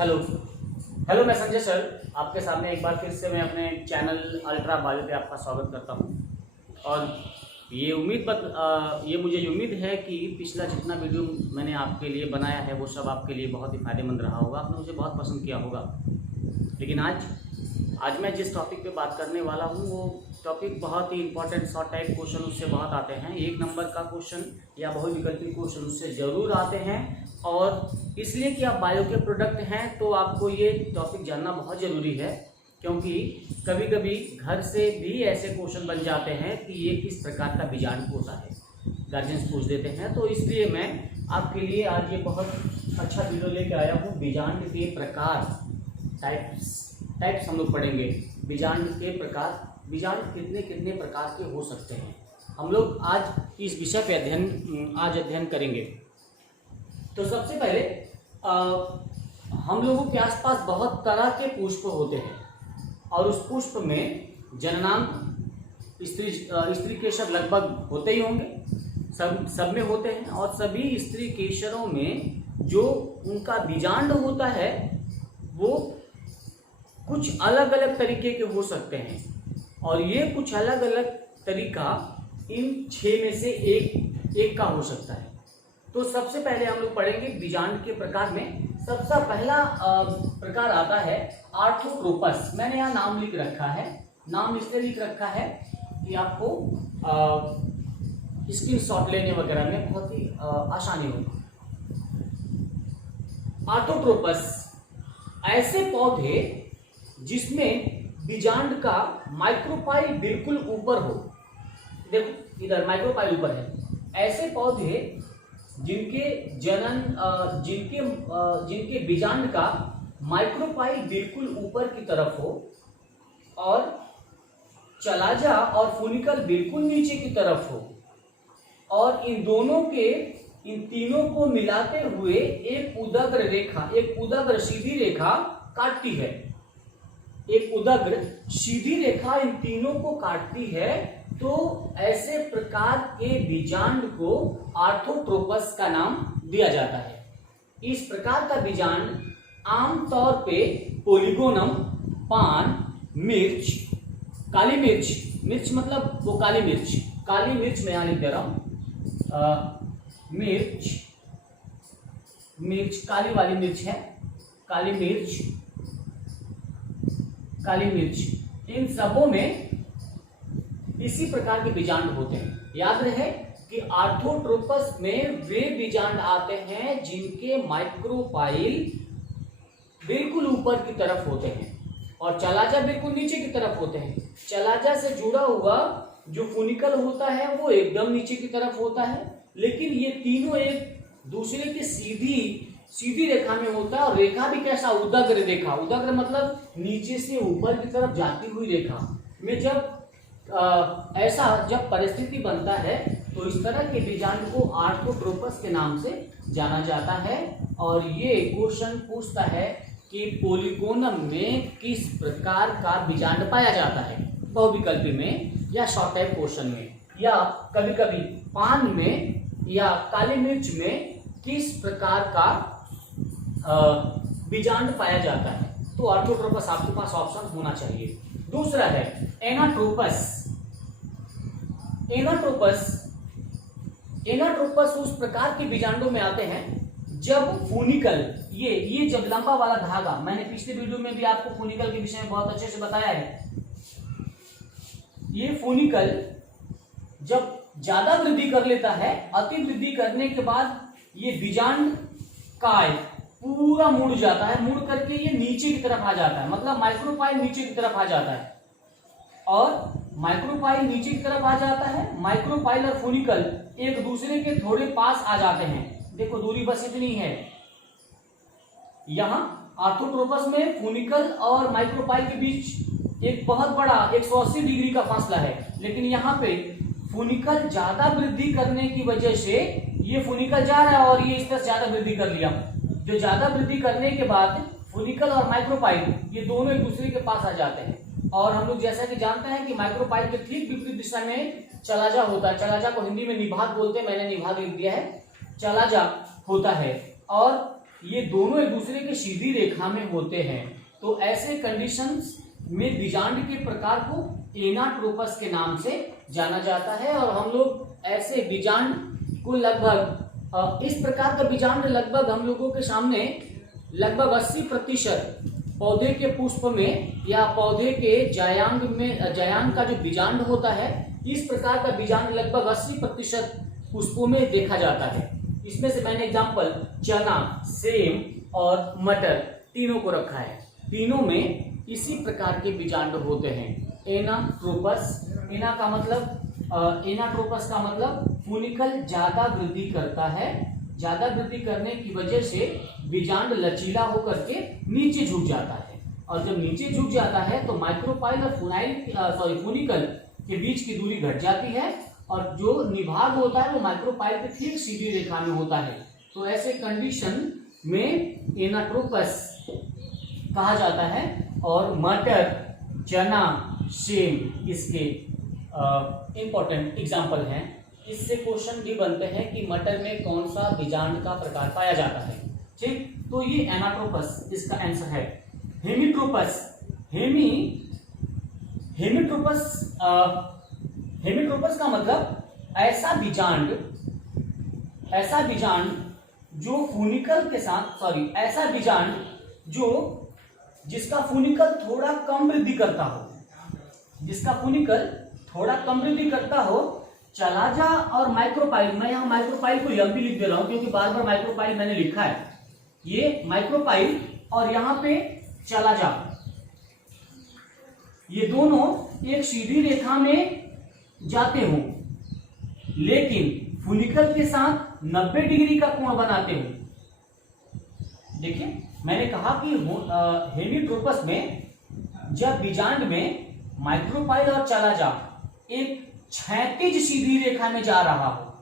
Hello hello, मैं Sanjay sir आपके सामने एक बार फिर से मैं अपने चैनल अल्ट्रा बायो पे आपका स्वागत करता हूं। और ये मुझे उम्मीद है कि पिछला जितना वीडियो मैंने आपके लिए बनाया है वो सब आपके लिए बहुत ही फायदेमंद रहा होगा, आपने उसे बहुत पसंद किया होगा। लेकिन आज मैं जिस टॉपिक पे बात करने वाला हूँ वो टॉपिक बहुत ही इंपॉर्टेंट, शॉर्ट टाइप क्वेश्चन उससे बहुत आते हैं। एक नंबर का क्वेश्चन या बहुविकल्पी क्वेश्चन उससे ज़रूर आते हैं, और इसलिए कि आप बायो के प्रोडक्ट हैं तो आपको ये टॉपिक जानना बहुत ज़रूरी है, क्योंकि कभी कभी घर से भी ऐसे क्वेश्चन बन जाते हैं कि ये किस प्रकार का बीजाणु होता है, गार्जियंस पूछ देते हैं। तो इसलिए मैं आपके लिए आज ये बहुत अच्छा वीडियो लेके आया हूँ। बीजाणु के प्रकार, टाइप्स हम लोग पढ़ेंगे। बीजाणु के प्रकार, बीजाणु कितने कितने प्रकार के हो सकते हैं, हम लोग आज इस विषय पे अध्ययन करेंगे। तो सबसे पहले हम लोगों के आसपास बहुत तरह के पुष्प होते हैं, और उस पुष्प में जननांग स्त्री केशर लगभग होते ही होंगे, सब में होते हैं। और सभी स्त्री केशरों में जो उनका बीजांड होता है वो कुछ अलग अलग तरीके के हो सकते हैं, और ये कुछ अलग अलग तरीका इन 6 में से एक का हो सकता है। तो सबसे पहले हम लोग पढ़ेंगे बीजांड के प्रकार में। सबसे पहला प्रकार आता है आर्थोट्रोपस। मैंने यहाँ नाम लिख रखा है, नाम इसलिए लिख रखा है कि आपको स्क्रीनशॉट लेने वगैरह में बहुत ही आसानी होगी। आर्थोट्रोपस ऐसे पौधे जिसमें बीजांड का माइक्रोपाइल बिल्कुल ऊपर हो। देखो इधर माइक्रोपाइल ऊपर है। ऐसे पौधे जिनके बीजांड का माइक्रोपाइल बिल्कुल ऊपर की तरफ हो, और चलाजा और फुनिकल बिल्कुल नीचे की तरफ हो, और इन तीनों को मिलाते हुए एक उदग्र सीधी रेखा काटती है। एक उदग्र सीधी रेखा इन तीनों को काटती है। तो ऐसे प्रकार के बीजांड को आर्थोट्रोपस का नाम दिया जाता है। इस प्रकार का बीजांड आमतौर पे पोलिगोनम, पान, मिर्च, काली मिर्च मतलब वो काली मिर्च मैं यहां लिख दे रहा हूं। मिर्च काली वाली मिर्च है, काली मिर्च, इन सबों में इसी प्रकार के बीजांड होते हैं। याद रहे कि आर्थोट्रोपस में वे बीजांड आते हैं जिनके माइक्रोपाइल बिल्कुल ऊपर की तरफ होते हैं, और चलाजा बिल्कुल नीचे की तरफ होते हैं। चलाजा से जुड़ा हुआ जो फुनिकल होता है वो एकदम नीचे की तरफ होता है, लेकिन ये तीनों एक दूसरे के सीधी रेखा में होता है। और रेखा भी कैसा, उदग्र रेखा। उदग्र मतलब नीचे से ऊपर की तरफ जाती हुई रेखा में जब परिस्थिति बनता है तो इस तरह के बीजांड को आर्थोट्रोपस के नाम से जाना जाता है। और ये क्वेश्चन पूछता है कि पोलिगोनम में किस प्रकार का बीजांड पाया जाता है, बहुविकल्पी में या शॉर्ट टाइप क्वेश्चन में, या कभी कभी पान में या काली मिर्च में किस प्रकार का बीजांड पाया जाता है। तो आर्थोट्रोपस आपके पास ऑप्शन होना चाहिए। दूसरा है एनाट्रोपस। एनाट्रोपस उस प्रकार के बीजांडों में आते हैं जब फुनिकल, ये जब लंबा वाला धागा, मैंने पिछले वीडियो में भी आपको फुनिकल के विषय में बहुत अच्छे से बताया है। ये फुनिकल जब ज्यादा वृद्धि कर लेता है, अति वृद्धि करने के बाद ये बीजांड काय पूरा मुड़ जाता है, मुड़ करके ये नीचे की तरफ आ जाता है, मतलब माइक्रोपाइल नीचे की तरफ आ जाता है। और माइक्रोपाइल नीचे की तरफ आ जाता है, माइक्रोपाइल और फुनिकल एक दूसरे के थोड़े पास आ जाते हैं। देखो दूरी बस इतनी है। यहां आर्थोट्रोपस में फुनिकल और माइक्रोपाइल के बीच एक बहुत बड़ा 180 डिग्री का फासला है, लेकिन यहाँ पे फुनिकल ज्यादा वृद्धि करने की वजह से ये फुनिकल जा रहा है और ये इस तरह ज्यादा वृद्धि कर लिया। जो ज्यादा वृद्धि करने के बाद फुनिकल और माइक्रोपाइल ये दोनों एक दूसरे के पास आ जाते हैं। और हम लोग जैसा कि जानते हैं कि माइक्रोपाइल के ठीक विपरीत दिशा में चलाजा होता है। चलाजा को हिंदी में निभाग बोलते हैं, मैंने निभाग लिख दिया है, चलाजा होता है। और ये दोनों एक दूसरे के सीधी रेखा में होते हैं तो ऐसे कंडीशंस में बीजांड के प्रकार को एनाट्रोपस के नाम से जाना जाता है। और हम लोग ऐसे बीजांड को लगभग इस प्रकार का बीजांड लगभग हम लोगों के सामने लगभग 80% पौधे के पुष्प में या पौधे के जायांग में, जायांग का जो बीजांड होता है, इस प्रकार का बीजांड लगभग 80% पुष्पों में देखा जाता है। इसमें से मैंने एग्जांपल चना, सेम और मटर तीनों को रखा है। तीनों में इसी प्रकार के बीजांड होते हैं। एनाट्रोपस, एनाट्रोपस का मतलब फूनिकल ज्यादा वृद्धि करता है। ज्यादा वृद्धि करने की वजह से बीजांड लचीला होकर के नीचे झुक जाता है, और जब नीचे झुक जाता है तो माइक्रोपाइल और फूनिकल के बीच की दूरी घट जाती है, और जो निभाग होता है वो माइक्रोपाइल के ठीक सीधी रेखा में होता है। तो ऐसे कंडीशन में एनाट्रोपस कहा जाता है। और मटर, चना, सेम इसके इंपॉर्टेंट एग्जाम्पल हैं। इससे क्वेश्चन भी बनते हैं कि मटर में कौन सा बीजांड का प्रकार पाया जाता है। ठीक, तो ये एनाट्रोपस इसका आंसर है। हेमिट्रोपस, हेमिट्रोपस का मतलब ऐसा बीजांड जो फूनिकल के साथ, ऐसा बीजांड जो जिसका फूनिकल थोड़ा कम वृद्धि करता हो, चलाजा और माइक्रोपाइल। मैं यहाँ माइक्रोपाइल को यम भी लिख दे रहा हूं क्योंकि बार बार माइक्रोपाइल मैंने लिखा है। ये माइक्रोपाइल और यहाँ पे चलाजा, ये दोनों एक सीधी रेखा में जाते हो लेकिन फूनिकल के साथ 90 डिग्री का कोण बनाते हो। देखिए मैंने कहा कि हेमिट्रोपस में जब बीजांड में माइक्रोपाइल और चलाजा एक क्षैतिज सीधी रेखा में जा रहा हो,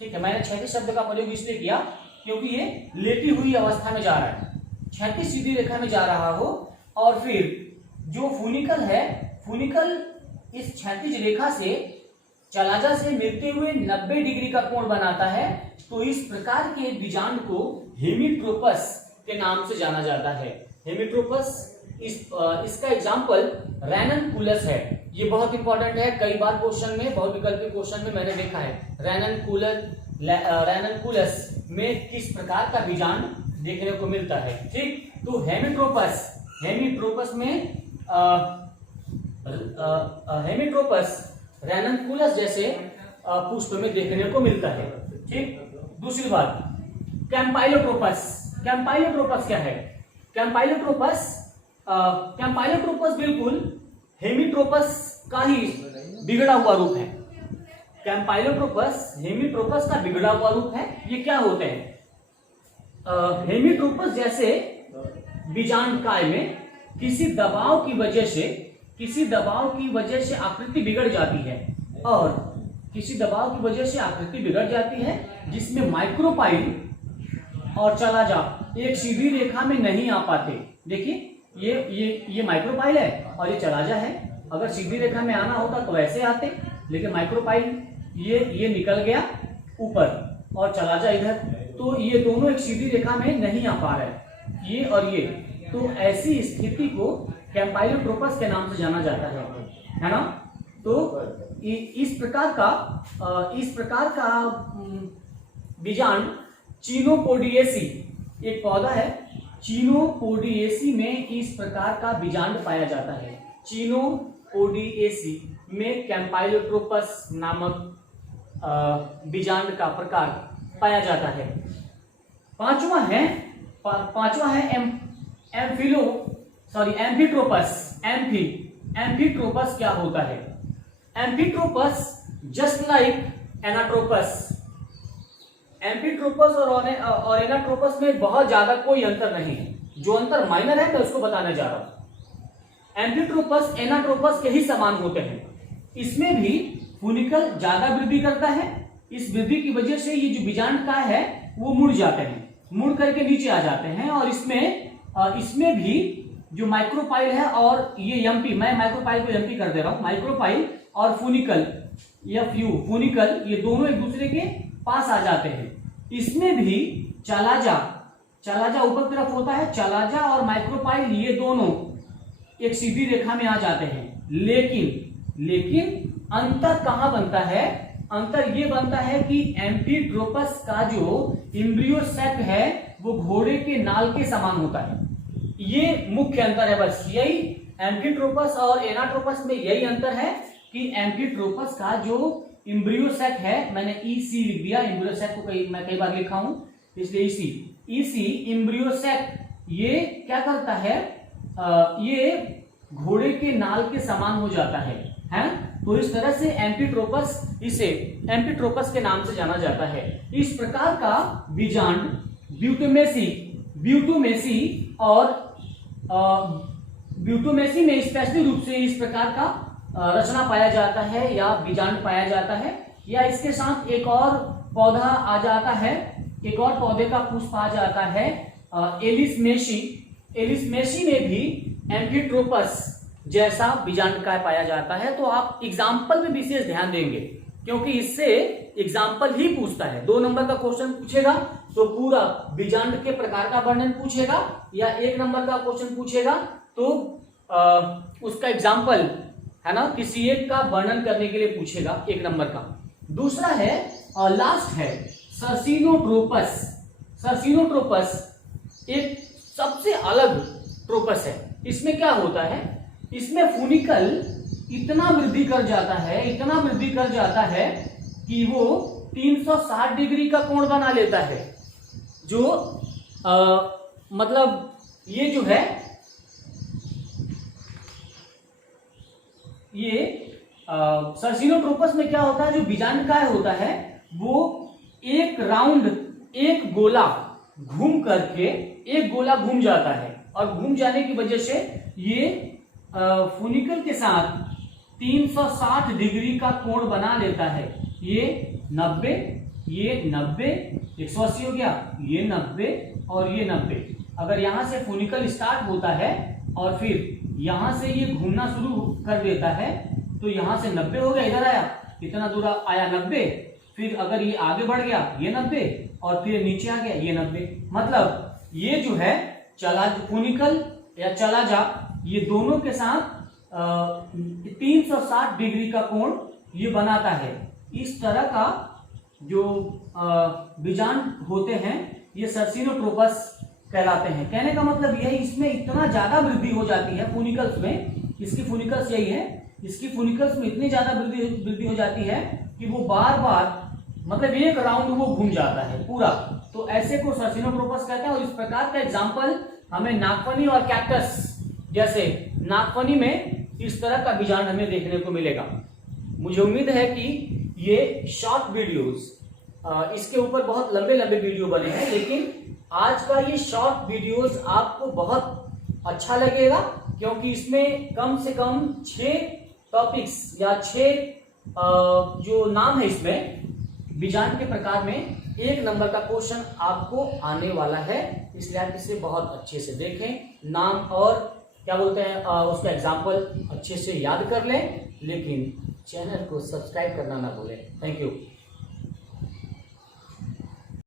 ठीक है, मैंने क्षैतिज शब्द का प्रयोग इसलिए किया क्योंकि ये लेटी हुई अवस्था में जा रहा है, क्षैतिज सीधी रेखा में जा रहा हो, और फिर जो फूनिकल है, फूनिकल इस क्षैतिज रेखा से चलाजा से मिलते हुए 90 डिग्री का कोण बनाता है, तो इस प्रकार के बीजांड को हेमिट्रोपस के नाम से जाना जाता है। हेमिट्रोपस इसका एग्जाम्पल रैननकुलस है। ये बहुत इंपॉर्टेंट है, कई बार क्वेश्चन में, बहुत विकल्पीय क्वेश्चन में मैंने देखा है रैननकुलस में किस प्रकार का बीजांड देखने को मिलता है। ठीक, तो हेमिट्रोपस में रैननकुलस जैसे पुष्प में देखने को मिलता है। ठीक, दूसरी बात कैंपाइलोट्रोपस क्या है? कैंपाइलोट्रोपस बिल्कुल हेमिट्रोपस का ही बिगड़ा हुआ रूप है। कैंपाइलोट्रोपस हेमिट्रोपस का बिगड़ा हुआ रूप है। ये क्या होते हैं? हेमिट्रोपस जैसे बीजांड काय में किसी दबाव की वजह से आकृति बिगड़ जाती है, और किसी दबाव की वजह से आकृति बिगड़ जाती है जिसमें माइक्रोपाइल और चलाजा एक सीधी रेखा में नहीं आ पाते। देखिए ये माइक्रोपाइल है और ये चलाजा है। अगर सीधी रेखा में आना होता तो ऐसे आते, लेकिन माइक्रोपाइल ये निकल गया ऊपर और चलाजा इधर, तो ये दोनों एक सीधी रेखा में नहीं आ पा रहे, ये और ये। तो ऐसी स्थिति को कैंपाइलोट्रोपस के नाम से जाना जाता है ना। तो इस प्रकार का बीजांड चीनोपोडिएसी एक पौधा है, चीनोपोडिएसी में इस प्रकार का बीजांड पाया जाता है। चीनोपोडिएसी में कैंपाइलोट्रोपस नामक बीजांड का प्रकार पाया जाता है। पांचवा है एम्फिट्रोपस। एम्फिट्रोपस क्या होता है? एम्फिट्रोपस जस्ट लाइक एनाट्रोपस। एम्फिट्रोपस और एनाट्रोपस में बहुत ज्यादा कोई अंतर नहीं है। जो अंतर माइनर है मैं उसको बताने जा रहा हूं। एम्फिट्रोपस एनाट्रोपस के ही समान होते हैं। इसमें भी फूनिकल ज्यादा वृद्धि करता है। इस वृद्धि की वजह से ये जो बीजांड काय है वो मुड़ जाते हैं, मुड़ करके नीचे आ जाते हैं। और इसमें भी जो माइक्रोपाइल है और ये एमपी, मैं माइक्रोपाइल को एमपी कर दे रहा हूं, माइक्रोपाइल और फूनिकल फूनिकल ये दोनों एक दूसरे के पास आ जाते हैं। इसमें भी चलाजा ऊपर तरफ होता है, चलाजा और माइक्रोपाइल ये दोनों एक सीधी रेखा में आ जाते हैं, लेकिन अंतर कहां बनता है? अंतर ये बनता है कि एम्फीट्रोपस का जो एम्ब्रियो सैक है वो घोड़े के नाल के समान होता है। ये मुख्य अंतर है, बस यही एम्फीट्रोपस और एनाट्रोपस में यही अंतर है कि एम्फीट्रोपस का जो एम्ब्रियो सैक है, मैंने EC लिख दिया, एम्ब्रियो सैक को मैं कई बार लिखा हूं इसलिए EC एम्ब्रियो सैक ये क्या करता है? ये घोड़े के नाल के समान हो जाता है। तो इस तरह से एम्फीट्रोपस, इसे एम्फीट्रोपस के नाम से जाना जाता है। इस प्रकार का बीजांड ब्यूटोमेसी और ब्यूटोमेसी में स्पेशली रूप से इस प्रकार का रचना पाया जाता है या बीजांड पाया जाता है, या इसके साथ एक और पौधा आ जाता है, एक और पौधे का पुष्प आ जाता है एलिसमेसी। एलिसमेसी में भी एम्फीट्रोपस जैसा बीजांडकाय पाया जाता है। तो आप एग्जाम्पल में विशेष ध्यान देंगे क्योंकि इससे एग्जाम्पल ही पूछता है। 2 नंबर का क्वेश्चन पूछेगा तो पूरा बीजांड के प्रकार का वर्णन पूछेगा, या 1 नंबर का क्वेश्चन पूछेगा तो उसका एग्जाम्पल है ना, किसी एक का वर्णन करने के लिए पूछेगा 1 नंबर का। दूसरा है और लास्ट है सर्सिनोट्रोपस। सर्सिनोट्रोपस एक सबसे अलग ट्रोपस है। इसमें क्या होता है? इसमें फूनिकल इतना वृद्धि कर जाता है कि वो 360 डिग्री का कोण बना लेता है। जो मतलब ये जो है ये सर्सिनोट्रोपस में क्या होता है? जो बीजांडकाय होता है वो एक राउंड, एक गोला घूम जाता है, और घूम जाने की वजह से ये फूनिकल के साथ 360 डिग्री का कोण बना लेता है। ये 90, ये 90, 180 हो गया, ये 90 और ये 90। अगर यहां से फूनिकल स्टार्ट होता है और फिर यहां से ये घूमना शुरू कर देता है तो यहां से 90 हो गया, इधर आया, कितना दूर आया? 90। फिर अगर ये आगे बढ़ गया ये 90, और फिर नीचे आ गया ये 90। मतलब ये जो है फूनिकल या चलाजा, ये दोनों के साथ 360 डिग्री का कोण ये बनाता है। इस तरह का जो बीजांड होते हैं ये सर्सिनोट्रोपस कहलाते हैं। कहने का मतलब यह है, इसमें इतना ज्यादा वृद्धि हो जाती है फूनिकल्स में, इसकी फूनिकल्स यही है, इसकी फूनिकल्स में इतनी ज्यादा वृद्धि हो जाती है कि वो बार बार मतलब एक राउंड वो घूम जाता है पूरा। तो ऐसे को सर्सिनोट्रोपस कहते हैं। और इस प्रकार का एग्जाम्पल हमें नागफनी और कैक्टस, जैसे नागफनी में इस तरह का बीजांड हमें देखने को मिलेगा। मुझे उम्मीद है कि ये शॉर्ट वीडियोस, इसके ऊपर बहुत लंबे लंबे वीडियो बने हैं, लेकिन आज का ये शॉर्ट वीडियोस आपको बहुत अच्छा लगेगा क्योंकि इसमें कम से कम 6 टॉपिक्स या 6 जो नाम है इसमें बीजांड के प्रकार में 1 नंबर का क्वेश्चन आपको आने वाला है। इसलिए आप इसे बहुत अच्छे से देखें, नाम और क्या बोलते हैं उसका एग्जाम्पल अच्छे से याद कर लें, लेकिन चैनल को सब्सक्राइब करना ना भूलें। Thank you.